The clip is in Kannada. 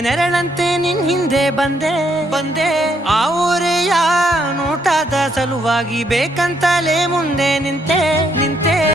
ನೆರಳಂತೆ ನಿನ್ ಹಿಂದೆ ಬಂದೆ ಆ ಊರೆಯ ನೋಟದ ಸಲುವಾಗಿ ಬೇಕಂತಲೇ ಮುಂದೆ ನಿಂತೆ